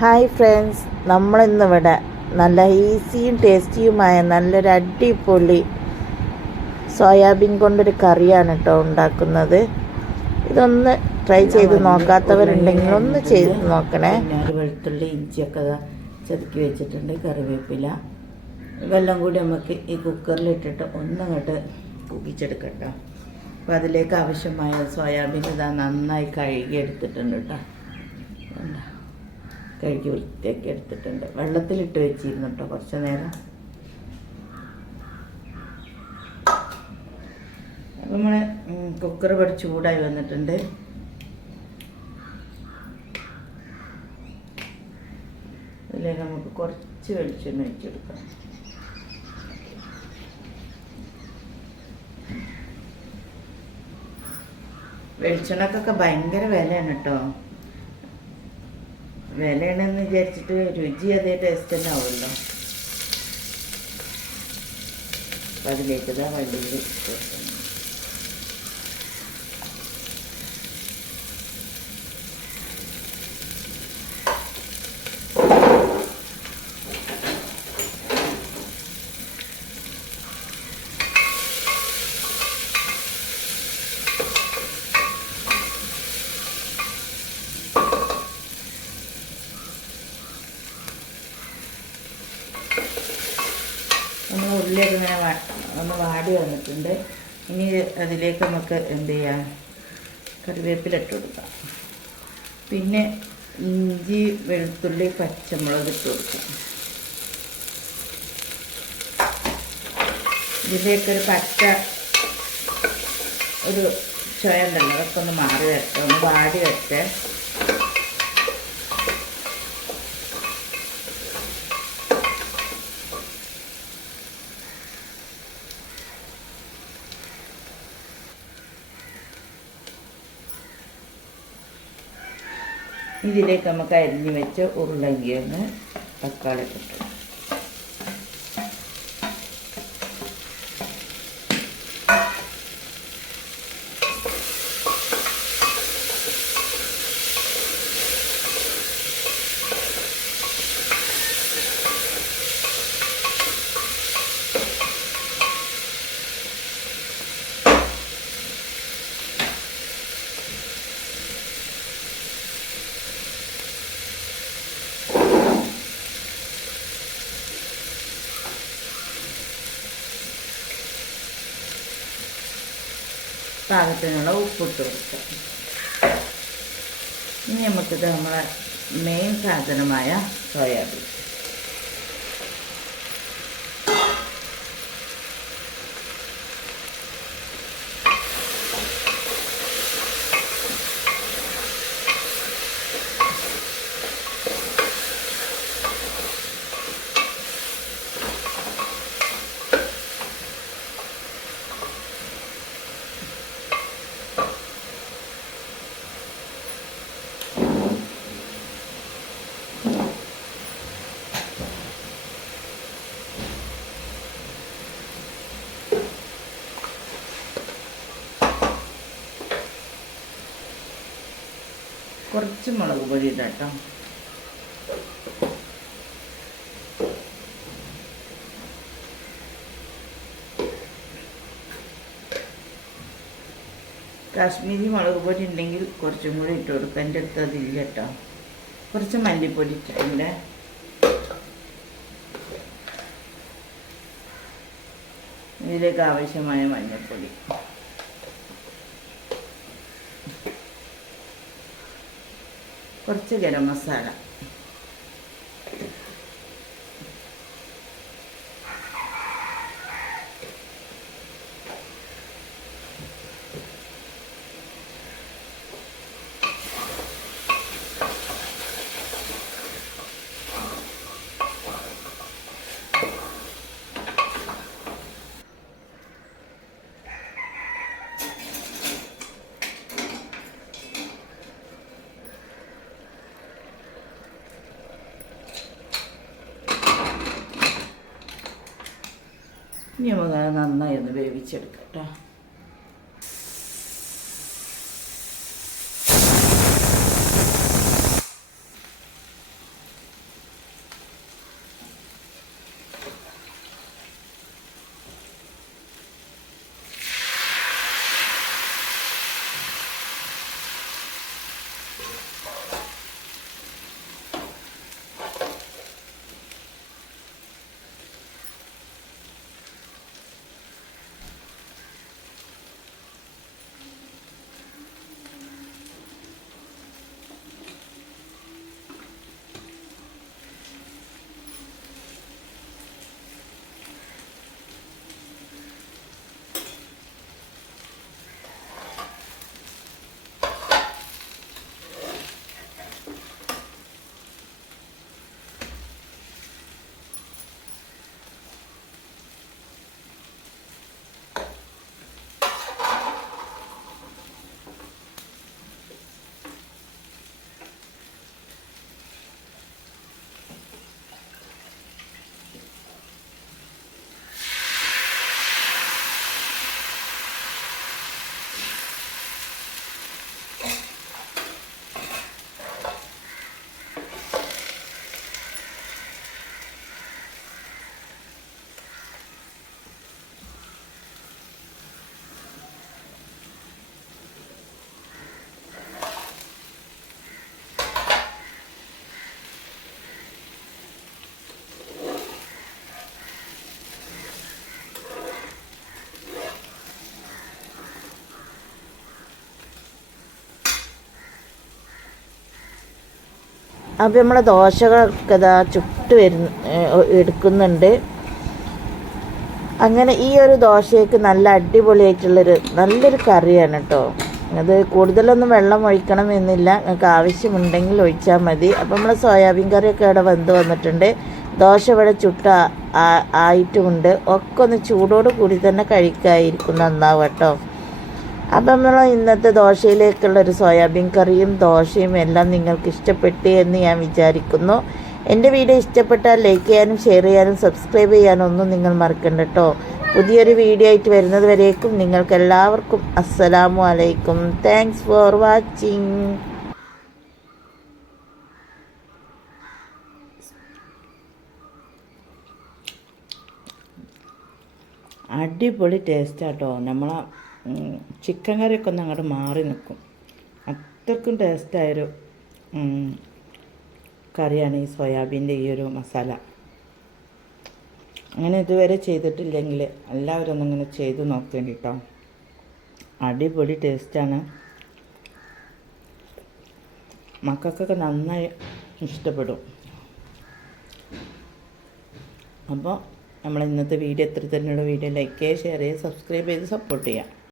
Hi friends നമ്മളിന്നിവിടെ നല്ല ഈസിയും ടേസ്റ്റിയുമായ നല്ലൊരു അടിപൊളി സോയാബീൻ കൊണ്ടൊരു കറിയാണ് കേട്ടോ ഉണ്ടാക്കുന്നത്. ഇതൊന്ന് ട്രൈ ചെയ്ത് നോക്കാത്തവരുണ്ടെങ്കിൽ ഒന്ന് ചെയ്ത് നോക്കണേ. വെളുത്തുള്ളി ഇഞ്ചിയൊക്കെ ചതുക്കി വെച്ചിട്ടുണ്ട് കറിവേപ്പില. ഇതെല്ലാം കൂടി നമുക്ക് ഈ കുക്കറിലിട്ടിട്ട് ഒന്നങ്ങോട്ട് കുക്കിച്ചെടുക്കട്ടോ. അപ്പോൾ അതിലേക്ക് ആവശ്യമായ സോയാബീൻ ഇതാ നന്നായി കഴുകി എടുത്തിട്ടുണ്ട് കേട്ടോ? കഴുകി വൃത്തിയാക്കി എടുത്തിട്ടുണ്ട്. വെള്ളത്തിലിട്ട് വെച്ചിരുന്നു കേട്ടോ കുറച്ച് നേരം. നമ്മൾ കുക്കർ ഇവിടെ ചൂടായി വന്നിട്ടുണ്ട്. ഇതിലേക്ക് നമുക്ക് കുറച്ച് വെളിച്ചെണ്ണ വെച്ചെടുക്കാം വെളിച്ചെണ്ണക്കൊക്കെ ഭയങ്കര വിലയാണ് കേട്ടോ വിലയാണെന്ന് വിചാരിച്ചിട്ട് രുചി അതേ ടേസ്റ്റ് തന്നെ ആവുമല്ലോ. അതിലേക്ക് ഇതാ വണ്ടിയിൽ ഉള്ളിയൊക്കെ ഇങ്ങനെ ഒന്ന് വാടി വന്നിട്ടുണ്ട്. ഇനി അതിലേക്ക് നമുക്ക് എന്ത് ചെയ്യാം? കറിവേപ്പില ഇട്ട് കൊടുക്കാം. പിന്നെ ഇഞ്ചി വെളുത്തുള്ളി പച്ചമുളക് ഇട്ട് കൊടുക്കാം. ഇതിലേക്കൊരു പച്ച ഒരു ചുയ ഉണ്ടല്ലോ അതൊക്കെ ഒന്ന് മാറി വരട്ടെ ഒന്ന് വാടി വരട്ടെ. ഇതിലേക്ക് നമുക്ക് അരിഞ്ഞ് വെച്ച ഉരുളങ്കിയൊന്ന് തക്കാളി ഇട്ടു പാകത്തിനുള്ള ഉപ്പിട്ട് കൊടുക്കാം. ഇനി നമുക്കിത് നമ്മളെ മെയിൻ സാധനമായ സോയാബീൻ കുറച്ച് മുളക് പൊടി ഇടാം കേട്ടോ. കാശ്മീരി മുളക് പൊടി ഉണ്ടെങ്കിൽ കുറച്ചും കൂടി ഇട്ട് കൊടുക്കുക എന്റെ അടുത്ത് അതില്ല കേട്ടോ. കുറച്ച് മല്ലിപ്പൊടി ഇട്ടിട്ടുണ്ട്. ഇതിലേക്ക് ആവശ്യമായ മഞ്ഞൾപ്പൊടി. കുറച്ച് ഗരം മസാല. ഇനി നന്നായി ഒന്ന് വേവിച്ചെടുക്കാം കേട്ടോ അപ്പോൾ നമ്മളെ ദോശകളൊക്കെ ഇതാ ചുട്ട് വരുന്ന എടുക്കുന്നുണ്ട്. അങ്ങനെ ഈ ഒരു ദോശയ്ക്ക് നല്ല അടിപൊളിയായിട്ടുള്ളൊരു നല്ലൊരു കറിയാണ് കേട്ടോ അത് കൂടുതലൊന്നും വെള്ളം ഒഴിക്കണം എന്നില്ല നിങ്ങൾക്ക് ആവശ്യമുണ്ടെങ്കിൽ ഒഴിച്ചാൽ മതി. അപ്പോൾ നമ്മൾ സോയാബീൻ കറിയൊക്കെ ഇവിടെ വെന്ത് വന്നിട്ടുണ്ട്. ദോശ ഇവിടെ ചുട്ട ആയിട്ടുമുണ്ട്. ഒക്കെ ഒന്ന് ചൂടോട് കൂടി തന്നെ കഴിക്കായിരിക്കും. നന്നാവും കേട്ടോ അപ്പം നമ്മൾ ഇന്നത്തെ ദോശയിലേക്കുള്ള ഒരു സോയാബീൻ കറിയും ദോശയും എല്ലാം നിങ്ങൾക്ക് ഇഷ്ടപ്പെട്ടു എന്ന് ഞാൻ വിചാരിക്കുന്നു. എന്റെ വീഡിയോ ഇഷ്ടപ്പെട്ടാൽ ലൈക്ക് ചെയ്യാനും ഷെയർ ചെയ്യാനും സബ്സ്ക്രൈബ് ചെയ്യാനും ഒന്നും നിങ്ങൾ മറക്കണ്ട കേട്ടോ പുതിയൊരു വീഡിയോ ആയിട്ട് വരുന്നത് വരേക്കും നിങ്ങൾക്ക് എല്ലാവർക്കും അസ്സലാമു അലൈക്കും. താങ്ക്സ് ഫോർ വാച്ചിങ് അടിപൊളി ടേസ്റ്റാട്ടോ നമ്മളെ ചിക്കൻ കറിയൊക്കെ ഒന്ന് അങ്ങോട്ട് മാറി നിൽക്കും അത്രക്കും ടേസ്റ്റായൊരു കറിയാണ് ഈ സോയാബീന്റെ ഈ ഒരു മസാല. അങ്ങനെ ഇതുവരെ ചെയ്തിട്ടില്ലെങ്കിൽ എല്ലാവരും ഒന്നിങ്ങനെ ചെയ്ത് നോക്കേണ്ടി കേട്ടോ അടിപൊളി ടേസ്റ്റാണ് മക്കൾക്കൊക്കെ നന്നായി ഇഷ്ടപ്പെടും. അപ്പോൾ നമ്മൾ ഇന്നത്തെ വീഡിയോ എത്ര തന്നെയുള്ള. വീഡിയോ ലൈക്ക് ചെയ്യുക ഷെയർ ചെയ്യുക സബ്സ്ക്രൈബ് ചെയ്ത് സപ്പോർട്ട് ചെയ്യുക.